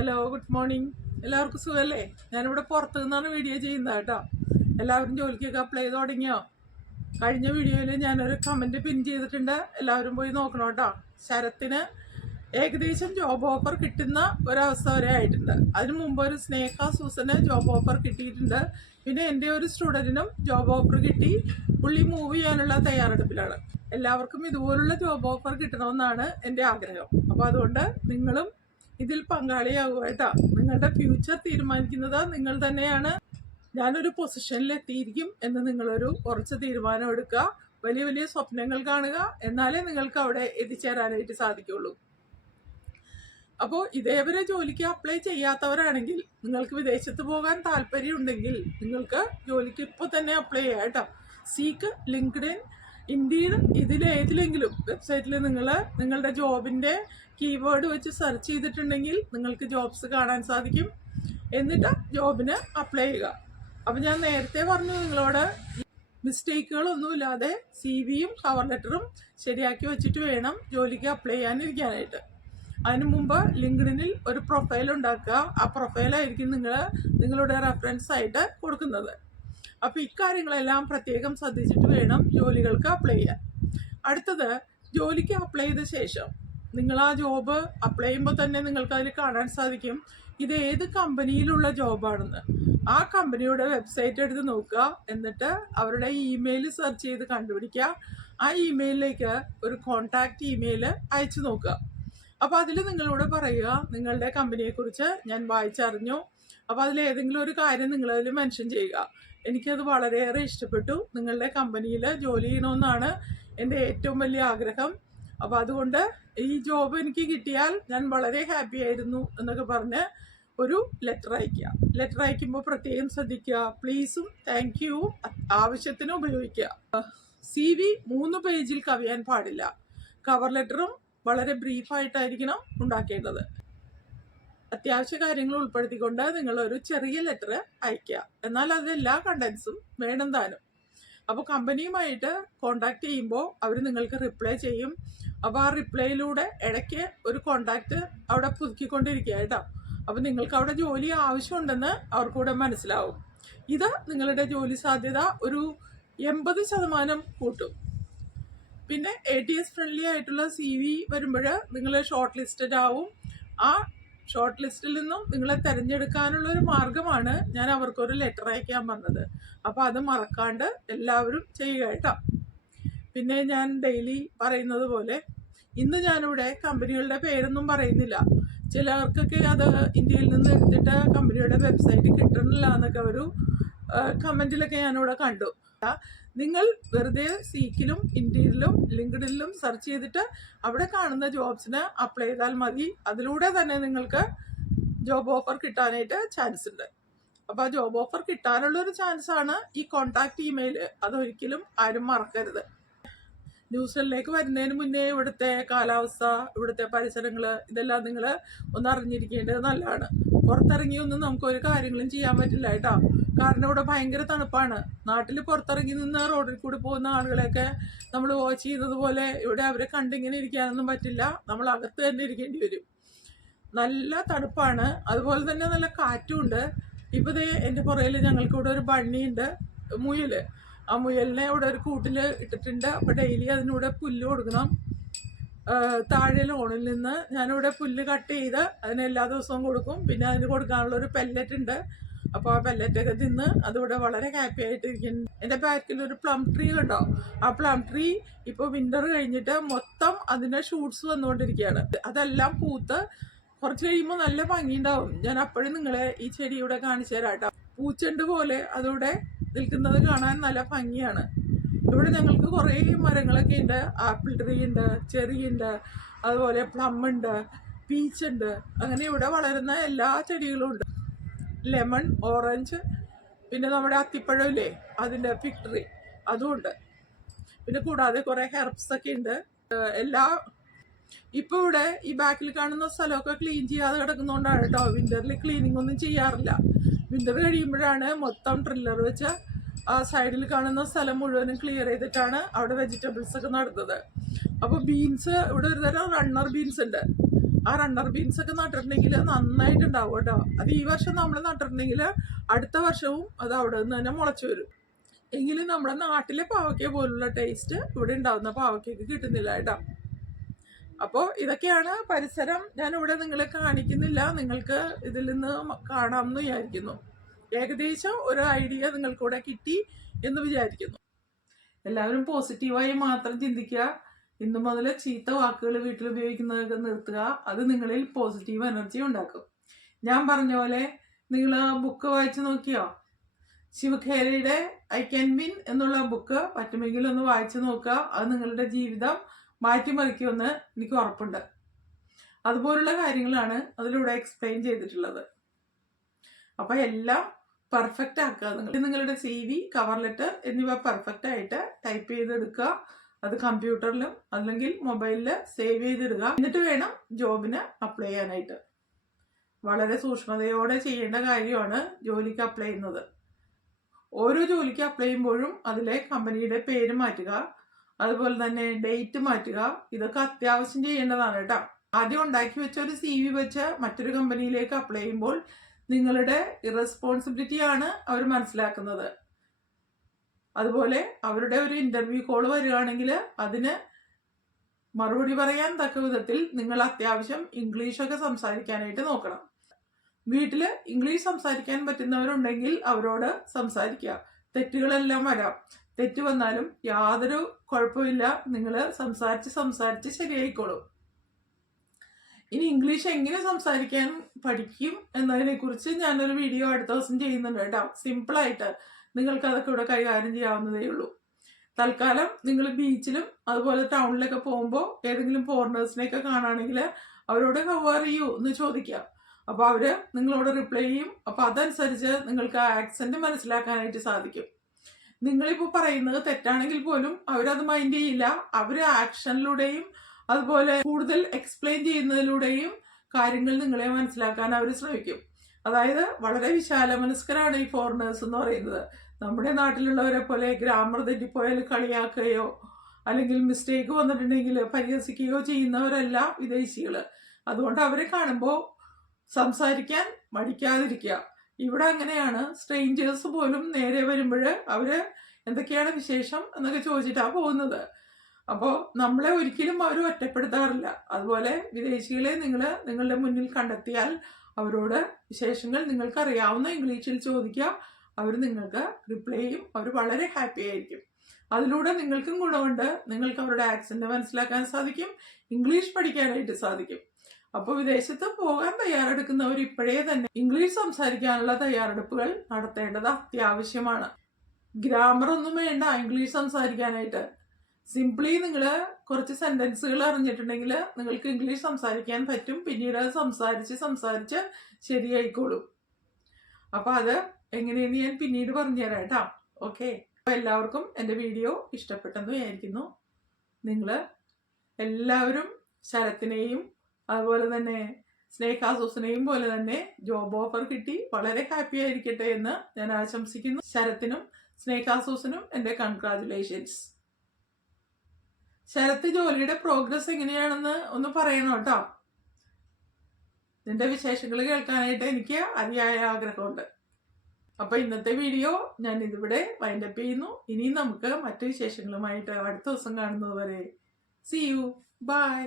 Hello good morning എല്ലാവർക്കും സുഖമല്ലേ ഞാനിവിടെ പുറത്തു നിന്നാണ് വീഡിയോ ചെയ്യുന്നത് കേട്ടോ. എല്ലാവരും ജോലിക്കൊക്കെ അപ്ലൈ ചെയ്ത് തുടങ്ങിയോ? കഴിഞ്ഞ വീഡിയോയിൽ ഞാനൊരു കമന്റ് പിൻ ചെയ്തിട്ടുണ്ട്. എല്ലാവരും പോയി നോക്കണം കേട്ടോ. ശരത്തിന് ഏകദേശം ജോബ് ഓഫർ കിട്ടുന്ന ഒരവസ്ഥ വരെ ആയിട്ടുണ്ട്. അതിനു മുമ്പ് ഒരു സ്നേഹ സൂസന് ജോബ് ഓഫർ കിട്ടിയിട്ടുണ്ട്. പിന്നെ എന്റെ ഒരു സ്റ്റുഡന്റിനും ജോബ് ഓഫർ കിട്ടി. പുള്ളി മൂവ് ചെയ്യാനുള്ള തയ്യാറെടുപ്പിലാണ്. എല്ലാവർക്കും ഇതുപോലുള്ള ജോബ് ഓഫർ കിട്ടണമെന്നാണ് എന്റെ ആഗ്രഹം. അപ്പോൾ അതുകൊണ്ട് നിങ്ങളും ഇതിൽ പങ്കാളിയാവുക. കേട്ടോ നിങ്ങളുടെ ഫ്യൂച്ചർ തീരുമാനിക്കുന്നത് നിങ്ങൾ തന്നെയാണ്. ഞാനൊരു പൊസിഷനിൽ എത്തിയിരിക്കും എന്ന് നിങ്ങളൊരു ഉറച്ച തീരുമാനം എടുക്കുക. വലിയ വലിയ സ്വപ്നങ്ങൾ കാണുക. എന്നാലേ നിങ്ങൾക്ക് അവിടെ എത്തിച്ചേരാനായിട്ട് സാധിക്കുള്ളൂ. അപ്പോൾ ഇതേവരെ ജോലിക്ക് അപ്ലൈ ചെയ്യാത്തവരാണെങ്കിൽ നിങ്ങൾക്ക് വിദേശത്ത് പോകാൻ താല്പര്യമുണ്ടെങ്കിൽ നിങ്ങൾക്ക് ജോലിക്ക് ഇപ്പോൾ തന്നെ അപ്ലൈ ചെയ്യാം കേട്ടോ. സീക്ക് ലിങ്ക്ഡിൻ ഇന്ത്യയിൽ ഇതിലേതിലെങ്കിലും വെബ്സൈറ്റിൽ നിങ്ങൾ നിങ്ങളുടെ ജോബിന്റെ കീവേഡ് വെച്ച് സെർച്ച് ചെയ്തിട്ടുണ്ടെങ്കിൽ നിങ്ങൾക്ക് ജോബ്സ് കാണാൻ സാധിക്കും. എന്നിട്ട് ജോബിന് അപ്ലൈ ചെയ്യുക. അപ്പം ഞാൻ നേരത്തെ പറഞ്ഞു നിങ്ങളോട് മിസ്റ്റേക്കുകളൊന്നുമില്ലാതെ സി വിയും കവർ ലെറ്ററും ശരിയാക്കി വെച്ചിട്ട് വേണം ജോലിക്ക് അപ്ലൈ ചെയ്യാനിരിക്കാനായിട്ട്. അതിനു മുമ്പ് ലിങ്ക്ഡിനിൽ ഒരു പ്രൊഫൈൽ ഉണ്ടാക്കുക. ആ പ്രൊഫൈലായിരിക്കും നിങ്ങൾ നിങ്ങളുടെ റെഫറൻസ് ആയിട്ട് കൊടുക്കുന്നത്. അപ്പോൾ ഇക്കാര്യങ്ങളെല്ലാം പ്രത്യേകം ശ്രദ്ധിച്ചിട്ട് വേണം ജോലികൾക്ക് അപ്ലൈ ചെയ്യാൻ. അടുത്തത് ജോലിക്ക് അപ്ലൈ ചെയ്ത ശേഷം നിങ്ങൾ ആ ജോബ് അപ്ലൈ ചെയ്യുമ്പോൾ തന്നെ നിങ്ങൾക്ക് അതിൽ കാണാൻ സാധിക്കും. ഇത് ഏത് കമ്പനിയിലുള്ള ജോബാണെന്ന് ആ കമ്പനിയുടെ വെബ്സൈറ്റ് എടുത്ത് നോക്കുക. എന്നിട്ട് അവരുടെ ഇമെയിൽ സെർച്ച് ചെയ്ത് കണ്ടുപിടിക്കുക. ആ ഇമെയിലിലേക്ക് ഒരു കോൺടാക്റ്റ് ഇമെയിൽ അയച്ചു നോക്കുക. അപ്പോൾ അതിൽ നിങ്ങളോട് പറയുക നിങ്ങളുടെ കമ്പനിയെക്കുറിച്ച് ഞാൻ വായിച്ചറിഞ്ഞു. അപ്പോൾ അതിൽ ഏതെങ്കിലും ഒരു കാര്യം നിങ്ങളതിൽ മെൻഷൻ ചെയ്യുക. എനിക്കത് വളരെയേറെ ഇഷ്ടപ്പെട്ടു. നിങ്ങളുടെ കമ്പനിയിൽ ജോലി ചെയ്യണമെന്നാണ് എന്റെ ഏറ്റവും വലിയ ആഗ്രഹം. അപ്പോൾ അതുകൊണ്ട് ഈ ജോബ് എനിക്ക് കിട്ടിയാൽ ഞാൻ വളരെ ഹാപ്പി ആയിരുന്നു എന്നൊക്കെ പറഞ്ഞ് ഒരു ലെറ്റർ അയക്കുക ലെറ്റർ അയക്കുമ്പോൾ പ്രത്യേകം ശ്രദ്ധിക്കുക. പ്ലീസും താങ്ക് യു. ആവശ്യത്തിന് ഉപയോഗിക്കുക. സി വി മൂന്ന് പേജിൽ കവിയാൻ പാടില്ല. കവർ ലെറ്ററും വളരെ ബ്രീഫായിട്ടായിരിക്കണം ഉണ്ടാക്കേണ്ടത്. അത്യാവശ്യ കാര്യങ്ങൾ ഉൾപ്പെടുത്തിക്കൊണ്ട് നിങ്ങൾ ഒരു ചെറിയ ലെറ്റർ അയക്കുക എന്നാൽ അത് എല്ലാ കണ്ടൻസും വേണം താനും. അപ്പോൾ കമ്പനിയുമായിട്ട് കോണ്ടാക്ട് ചെയ്യുമ്പോൾ അവർ നിങ്ങൾക്ക് റിപ്ലൈ ചെയ്യും. അപ്പോൾ ആ റിപ്ലൈയിലൂടെ ഇടയ്ക്ക് ഒരു കോണ്ടാക്ട് അവിടെ പുതുക്കിക്കൊണ്ടിരിക്കുക കേട്ടോ. അപ്പോൾ നിങ്ങൾക്ക് അവിടെ ജോലി ആവശ്യമുണ്ടെന്ന് അവർക്കൂടെ മനസ്സിലാവും. ഇത് നിങ്ങളുടെ ജോലി സാധ്യത ഒരു എൺപത് ശതമാനം കൂട്ടും. പിന്നെ എ ടി എസ് ഫ്രണ്ട്ലി ആയിട്ടുള്ള സി വി വരുമ്പോൾ നിങ്ങൾ ഷോർട്ട് ലിസ്റ്റഡ് ആവും. ആ ഷോർട്ട് ലിസ്റ്റിൽ നിന്നും നിങ്ങളെ തിരഞ്ഞെടുക്കാനുള്ള ഒരു മാർഗമാണ് ഞാൻ അവർക്കൊരു ലെറ്റർ അയക്കാൻ പറഞ്ഞത്. അപ്പോൾ അത് മറക്കാണ്ട് എല്ലാവരും ചെയ്യുക കേട്ടോ. പിന്നെ ഞാൻ ഡെയിലി പറയുന്നത് പോലെ ഇന്ന് ഞാനിവിടെ കമ്പനികളുടെ പേരൊന്നും പറയുന്നില്ല. ചിലർക്കൊക്കെ അത് ഇന്ത്യയിൽ നിന്ന് എടുത്തിട്ട് കമ്പനിയുടെ വെബ്സൈറ്റ് കിട്ടണില്ല എന്നൊക്കെ ഒരു കമന്റിലൊക്കെ ഞാനിവിടെ കണ്ടു. നിങ്ങൾ വെറുതെ സീക്കിലും ഇൻഡീഡിലും ലിങ്ക്ഡിലും സെർച്ച് ചെയ്തിട്ട് അവിടെ കാണുന്ന ജോബ്സിന് അപ്ലൈ ചെയ്താൽ മതി. അതിലൂടെ തന്നെ നിങ്ങൾക്ക് ജോബ് ഓഫർ കിട്ടാനായിട്ട് ചാൻസ് ഉണ്ട്. അപ്പോൾ ആ ജോബ് ഓഫർ കിട്ടാനുള്ള ഒരു ചാൻസ് ആണ് ഈ കോണ്ടാക്ട് ഇമെയിൽ അതൊരിക്കലും ആരും മറക്കരുത്. ന്യൂസിലേക്ക് വരുന്നതിന് മുന്നേ ഇവിടുത്തെ കാലാവസ്ഥ ഇവിടുത്തെ പരിസരങ്ങൾ ഇതെല്ലാം നിങ്ങൾ ഒന്ന് അറിഞ്ഞിരിക്കേണ്ടത് നല്ലതാണ്. പുറത്തിറങ്ങിയൊന്നും നമുക്ക് ഒരു കാര്യങ്ങളും ചെയ്യാൻ പറ്റില്ല കേട്ടോ. കാരണം ഇവിടെ ഭയങ്കര തണുപ്പാണ്. നാട്ടിൽ പുറത്തിറങ്ങി നിന്ന് റോഡിൽ കൂടി പോകുന്ന ആളുകളെയൊക്കെ നമ്മൾ വാച്ച് ചെയ്യുന്നത് പോലെ ഇവിടെ അവരെ കണ്ടിങ്ങനെ ഇരിക്കാനൊന്നും പറ്റില്ല. നമ്മൾ അകത്ത് തന്നെ ഇരിക്കേണ്ടി വരും. നല്ല തണുപ്പാണ്. അതുപോലെ തന്നെ നല്ല കാറ്റുമുണ്ട്. ഇപ്പോൾ ദേ എന്റെ പുറയിൽ ഞങ്ങൾക്ക് ഇവിടെ ഒരു ബണ്ണിയുണ്ട്. മുയൽ ആ മുയലിനെ ഇവിടെ ഒരു കൂട്ടിൽ ഇട്ടിട്ടുണ്ട്. അപ്പോൾ ഡെയിലി അതിനൂടെ പുല്ല് കൊടുക്കണം. താഴെ ലോണിൽ നിന്ന് ഞാനിവിടെ പുല്ല് കട്ട് ചെയ്ത് അതിന് എല്ലാ ദിവസവും കൊടുക്കും. പിന്നെ അതിന് കൊടുക്കാനുള്ള ഒരു പെല്ലറ്റ് ഉണ്ട്. അപ്പോൾ ആ പെല്ലറ്റൊക്കെ തിന്ന് അതിവിടെ വളരെ ഹാപ്പി ആയിട്ടിരിക്കുന്നു. എന്റെ ബാക്കിൽ ഒരു പ്ലം ട്രീ കണ്ടോ? ആ പ്ലം ട്രീ ഇപ്പോൾ വിന്റർ കഴിഞ്ഞിട്ട് മൊത്തം അതിന്റെ ഷൂട്ട്സ് വന്നുകൊണ്ടിരിക്കുകയാണ്. അതെല്ലാം പൂത്ത് കുറച്ച് കഴിയുമ്പോൾ നല്ല ഭംഗിയുണ്ടാവും ഞാൻ അപ്പോഴും നിങ്ങളെ ഈ ചെടി ഇവിടെ കാണിച്ചു തരാം കേട്ടോ. പൂച്ചെണ്ട് പോലെ അതിവിടെ നിൽക്കുന്നത് കാണാൻ നല്ല ഭംഗിയാണ്. ഇവിടെ ഞങ്ങൾക്ക് കുറേ മരങ്ങളൊക്കെ ഉണ്ട്. ആപ്പിൾ ട്രീ ഉണ്ട് ചെറി ഉണ്ട് അതുപോലെ പ്ലം ഉണ്ട് പീച്ച് ഉണ്ട്. അങ്ങനെ ഇവിടെ വളരുന്ന എല്ലാ ചെടികളും ഉണ്ട്. ലെമൺ ഓറഞ്ച് പിന്നെ നമ്മുടെ അത്തിപ്പഴമില്ലേ അതിന്റെ ഫിക് ട്രീ അതും ഉണ്ട്. പിന്നെ കൂടാതെ കുറേ ഹെർബ്സ് ഒക്കെ ഉണ്ട്. എല്ലാ ഇപ്പൊ ഇവിടെ ഈ ബാക്കിൽ കാണുന്ന സ്ഥലമൊക്കെ ക്ലീൻ ചെയ്യാതെ കിടക്കുന്നതുകൊണ്ടാണ് കേട്ടോ. വിന്ററിൽ ക്ലീനിങ് ഒന്നും ചെയ്യാറില്ല. വിന്റർ കഴിയുമ്പോഴാണ് മൊത്തം ട്രില്ലർ വെച്ച് ആ സൈഡിൽ കാണുന്ന സ്ഥലം മുഴുവനും ക്ലിയർ ചെയ്തിട്ടാണ് അവിടെ വെജിറ്റബിൾസ് ഒക്കെ നടുന്നത്. അപ്പോൾ ബീൻസ് ഇവിടെ ഒരു തരം റണ്ണർ ബീൻസ് ഉണ്ട്. ആ റണ്ണർ ബീൻസ് ഒക്കെ നട്ടിട്ടുണ്ടെങ്കിൽ നന്നായിട്ടുണ്ടാവും കേട്ടോ. അത് ഈ വർഷം നമ്മൾ നട്ടിട്ടുണ്ടെങ്കിൽ അടുത്ത വർഷവും അത് അവിടെ നിന്ന് തന്നെ മുളച്ചു വരും. എങ്കിലും നമ്മുടെ നാട്ടിലെ പാവയ്ക്ക പോലുള്ള ടേസ്റ്റ് ഇവിടെ ഉണ്ടാവുന്ന പാവക്കയ്ക്ക് കിട്ടുന്നില്ല കേട്ടോ. അപ്പോൾ ഇതൊക്കെയാണ് പരിസരം. ഞാൻ ഇവിടെ നിങ്ങളെ കാണിക്കുന്നില്ല. നിങ്ങൾക്ക് ഇതിൽ നിന്ന് കാണാമെന്ന് വിചാരിക്കുന്നു. ഏകദേശം ഒരു ഐഡിയ നിങ്ങൾക്കൂടെ കിട്ടി എന്ന് വിചാരിക്കുന്നു. എല്ലാവരും പോസിറ്റീവായി മാത്രം ചിന്തിക്കുക. ഇന്നു മുതൽ ചീത്ത വാക്കുകൾ വീട്ടിൽ ഉപയോഗിക്കുന്നതൊക്കെ നിർത്തുക. അത് നിങ്ങളിൽ പോസിറ്റീവ് എനർജി ഉണ്ടാക്കും. ഞാൻ പറഞ്ഞ പോലെ നിങ്ങൾ ബുക്ക് വായിച്ചു നോക്കിയോ? ശിവഖേരയുടെ ഐ ക്യാൻ വിൻ എന്നുള്ള ബുക്ക് പറ്റുമെങ്കിൽ ഒന്ന് വായിച്ചു നോക്കുക. അത് നിങ്ങളുടെ ജീവിതം മാറ്റിമറിക്കുമെന്ന് എനിക്ക് ഉറപ്പുണ്ട്. അതുപോലുള്ള കാര്യങ്ങളാണ് അതിലൂടെ എക്സ്പ്ലെയിൻ ചെയ്തിട്ടുള്ളത്. അപ്പം എല്ലാം പെർഫെക്റ്റ് ആക്കുക. നിങ്ങൾ നിങ്ങളുടെ സി വി കവർ ലെറ്റർ എന്നിവ പെർഫെക്റ്റ് ആയിട്ട് ടൈപ്പ് ചെയ്തെടുക്കുക. അത് കമ്പ്യൂട്ടറിലും അല്ലെങ്കിൽ മൊബൈലിൽ സേവ് ചെയ്തിടുക. എന്നിട്ട് വേണം ജോബിന് അപ്ലൈ ചെയ്യാനായിട്ട്. വളരെ സൂക്ഷ്മതയോടെ ചെയ്യേണ്ട കാര്യമാണ് ജോലിക്ക് അപ്ലൈ ചെയ്യുന്നത്. ഓരോ ജോലിക്ക് അപ്ലൈ ചെയ്യുമ്പോഴും അതിലെ കമ്പനിയുടെ പേര് മാറ്റുക. അതുപോലെ തന്നെ ഡേറ്റ് മാറ്റുക. ഇതൊക്കെ അത്യാവശ്യം ചെയ്യേണ്ടതാണ് കേട്ടോ. ആദ്യം ഉണ്ടാക്കി വെച്ച ഒരു സി വി വെച്ച് മറ്റൊരു കമ്പനിയിലേക്ക് അപ്ലൈ ചെയ്യുമ്പോൾ നിങ്ങളുടെ ഇറസ്പോൺസിബിലിറ്റി ആണ് അവർ മനസ്സിലാക്കുന്നത്. അതുപോലെ അവരുടെ ഒരു ഇന്റർവ്യൂ കോൾ വരികയാണെങ്കിൽ അതിന് മറുപടി പറയാൻ തക്ക വിധത്തിൽ നിങ്ങൾ അത്യാവശ്യം ഇംഗ്ലീഷൊക്കെ സംസാരിക്കാനായിട്ട് നോക്കണം. വീട്ടിൽ ഇംഗ്ലീഷ് സംസാരിക്കാൻ പറ്റുന്നവരുണ്ടെങ്കിൽ അവരോട് സംസാരിക്കുക. തെറ്റുകളെല്ലാം വരാം. തെറ്റ് വന്നാലും യാതൊരു കുഴപ്പമില്ല. നിങ്ങൾ സംസാരിച്ച് സംസാരിച്ച് ശരിയായിക്കോളും. ഇനി ഇംഗ്ലീഷ് എങ്ങനെ സംസാരിക്കാൻ പഠിക്കും എന്നതിനെ കുറിച്ച് ഞാനൊരു വീഡിയോ അടുത്ത ദിവസം ചെയ്യുന്നുണ്ട് കേട്ടോ. സിമ്പിളായിട്ട് നിങ്ങൾക്ക് അതൊക്കെ ഇവിടെ കൈകാര്യം ചെയ്യാവുന്നതേ ഉള്ളൂ. തൽക്കാലം നിങ്ങൾ ബീച്ചിലും അതുപോലെ ടൗണിലൊക്കെ പോകുമ്പോൾ ഏതെങ്കിലും ഫോറിനേഴ്സിനെയൊക്കെ കാണുകയാണെങ്കിൽ അവരോട് ഹൗ ആർ യു എന്ന് ചോദിക്കാം. അപ്പോൾ അവർ നിങ്ങളോട് റിപ്ലൈ ചെയ്യും. അപ്പോൾ അതനുസരിച്ച് നിങ്ങൾക്ക് ആ ആക്സെന്റ് മനസ്സിലാക്കാനായിട്ട് സാധിക്കും. നിങ്ങളിപ്പോൾ പറയുന്നത് തെറ്റാണെങ്കിൽ പോലും അവരത് മൈൻഡ് ചെയ്യില്ല. അവർ ആക്ഷനിലൂടെയും അതുപോലെ കൂടുതൽ എക്സ്പ്ലെയിൻ ചെയ്യുന്നതിലൂടെയും കാര്യങ്ങൾ നിങ്ങളെ മനസ്സിലാക്കാൻ അവർ ശ്രമിക്കും. അതായത് വളരെ വിശാല മനസ്കരാണ് ഈ ഫോറിനേഴ്സ് എന്ന് പറയുന്നത്. നമ്മുടെ നാട്ടിലുള്ളവരെ പോലെ ഗ്രാമർ തെറ്റിപ്പോയാൽ കളിയാക്കുകയോ അല്ലെങ്കിൽ മിസ്റ്റേക്ക് വന്നിട്ടുണ്ടെങ്കിൽ പരിഹസിക്കുകയോ ചെയ്യുന്നവരല്ല വിദേശികൾ. അതുകൊണ്ട് അവരെ കാണുമ്പോൾ സംസാരിക്കാൻ മടിക്കാതിരിക്കുക. ഇവിടെ അങ്ങനെയാണ്. സ്ട്രേഞ്ചേഴ്സ് പോലും നേരെ വരുമ്പോൾ അവർ എന്തൊക്കെയാണ് വിശേഷം എന്നൊക്കെ ചോദിച്ചിട്ടാണ് പോകുന്നത്. അപ്പോൾ നമ്മളെ ഒരിക്കലും അവർ ഒറ്റപ്പെടുത്താറില്ല. അതുപോലെ വിദേശികളെ നിങ്ങൾ നിങ്ങളുടെ മുന്നിൽ കണ്ടെത്തിയാൽ അവരോട് വിശേഷങ്ങൾ നിങ്ങൾക്ക് അറിയാവുന്ന ഇംഗ്ലീഷിൽ ചോദിക്കുക. അവർ നിങ്ങൾക്ക് റിപ്ലൈ ചെയ്യും. അവർ വളരെ ഹാപ്പി ആയിരിക്കും. അതിലൂടെ നിങ്ങൾക്കും ഗുണമുണ്ട്. നിങ്ങൾക്ക് അവരുടെ ആക്സന്റ് മനസ്സിലാക്കാൻ സാധിക്കും. ഇംഗ്ലീഷ് പഠിക്കാനായിട്ട് സാധിക്കും. അപ്പോൾ വിദേശത്ത് പോകാൻ തയ്യാറെടുക്കുന്നവർ ഇപ്പോഴേ തന്നെ ഇംഗ്ലീഷ് സംസാരിക്കാനുള്ള തയ്യാറെടുപ്പുകൾ നടത്തേണ്ടത് അത്യാവശ്യമാണ്. ഗ്രാമർ ഒന്നും വേണ്ട ഇംഗ്ലീഷ് സംസാരിക്കാനായിട്ട്. സിംപ്ലി നിങ്ങൾ കുറച്ച് സെന്റൻസുകൾ അറിഞ്ഞിട്ടുണ്ടെങ്കിൽ നിങ്ങൾക്ക് ഇംഗ്ലീഷ് സംസാരിക്കാൻ പറ്റും. പിന്നീട് അത് സംസാരിച്ച് സംസാരിച്ച് ശരിയായിക്കോളും. അപ്പോൾ അത് എങ്ങനെയെന്ന് ഞാൻ പിന്നീട് പറഞ്ഞുതരാം കേട്ടോ. ഓക്കെ അപ്പോൾ എല്ലാവർക്കും എന്റെ വീഡിയോ ഇഷ്ടപ്പെട്ടെന്ന് വിചാരിക്കുന്നു. നിങ്ങൾ എല്ലാവരും ശരത്തിനെയും അതുപോലെ തന്നെ സ്നേഹാസൂസിനെയും പോലെ തന്നെ ജോബ് ഓഫർ കിട്ടി. വളരെ ഹാപ്പി ആയിരിക്കട്ടെ എന്ന് ഞാൻ ആശംസിക്കുന്നു. ശരത്തിനും സ്നേഹാസൂസിനും എന്റെ കൺഗ്രാചുലേഷൻസ് ശരത്ത് ജോലിയുടെ പ്രോഗ്രസ് എങ്ങനെയാണെന്ന് ഒന്ന് പറയണം കേട്ടോ. നിന്റെ വിശേഷങ്ങൾ കേൾക്കാനായിട്ട് എനിക്ക് അതിയായ ആഗ്രഹമുണ്ട്. അപ്പൊ ഇന്നത്തെ വീഡിയോ ഞാൻ ഇതിവിടെ വൈൻഡപ്പ് ചെയ്യുന്നു. ഇനി നമുക്ക് മറ്റു വിശേഷങ്ങളുമായിട്ട് അടുത്ത ദിവസം കാണുന്നത് വരെ സി യു ബൈ